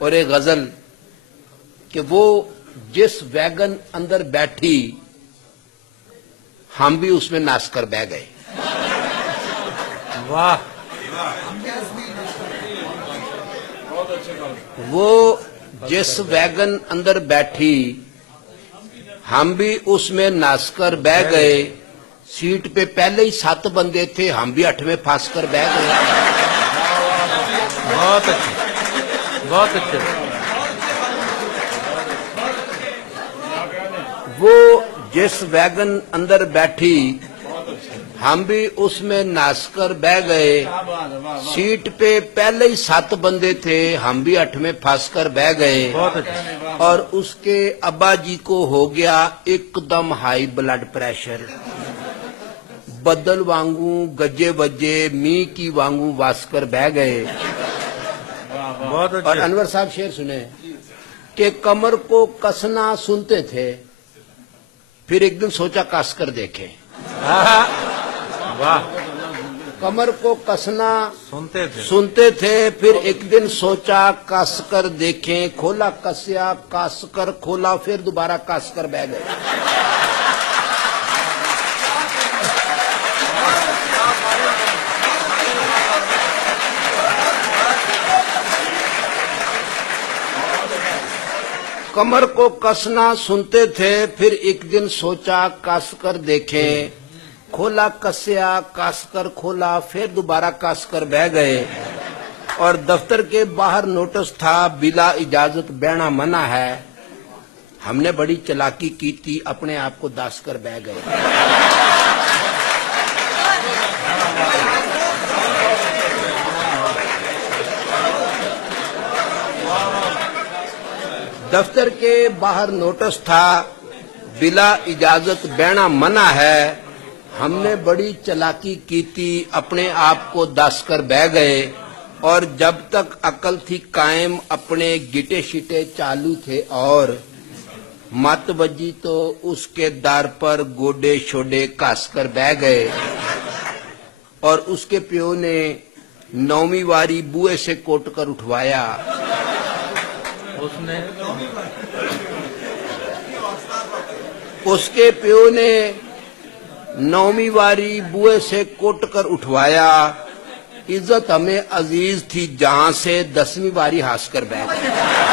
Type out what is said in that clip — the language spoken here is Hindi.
और एक गजल कि वो जिस वैगन अंदर बैठी हम भी उसमें नाच कर बह गए। वाह, वो जिस वैगन अंदर बैठी हम भी उसमें नाच कर बह गए। सीट पे पहले ही 7 बंदे थे, हम भी 8वें फंस कर बह गए। बहुत अच्छे, बहुत अच्छे। वो जिस वैगन अंदर बैठी हम भी उसमें नाच कर बह गए। सीट पे पहले ही 7 बंदे थे, हम भी 8वें फंस कर बह गए। बहुत अच्छे। और उसके अब्बा जी को हो गया एकदम हाई ब्लड प्रेशर। बदल वांगू गज्जे बज्जे मी की वांगू वास्कर बह गए। बहुत अच्छे। और अनवर साहब शेर सुने कि कमर को कसना सुनते थे, फिर एक दिन सोचा कस कर देखें। वाह, कमर को कसना सुनते थे। फिर एक दिन सोचा कस कर देखें। खोला कसया, कस कर खोला, फिर दोबारा कस कर बह गए। कमर को कसना सुनते थे, फिर एक दिन सोचा कस कर देखें। खोला कसया, कस कर खोला, फिर दोबारा कस कर बह गए। और दफ्तर के बाहर नोटिस था बिला इजाजत बहना मना है। हमने बड़ी चालाकी की थी, अपने आप को दास कर बह गए। दफ्तर के बाहर नोटिस था बिला इजाजत बहना मना है। हमने बड़ी चालाकी की थी, अपने आप को दास कर बह गए। और जब तक अकल थी कायम अपने गिटे शिटे चालू थे। और मत बजी तो उसके दार पर गोडे शोडे कास कर बह गए। और उसके प्यो ने 9वीं वारी बुए से कोट कर उठवाया। उसके प्यो ने 9वीं वारी बुए से कोट कर उठवाया। इज्जत हमें अजीज थी जहां से 10वीं वारी हास कर बैठ गए।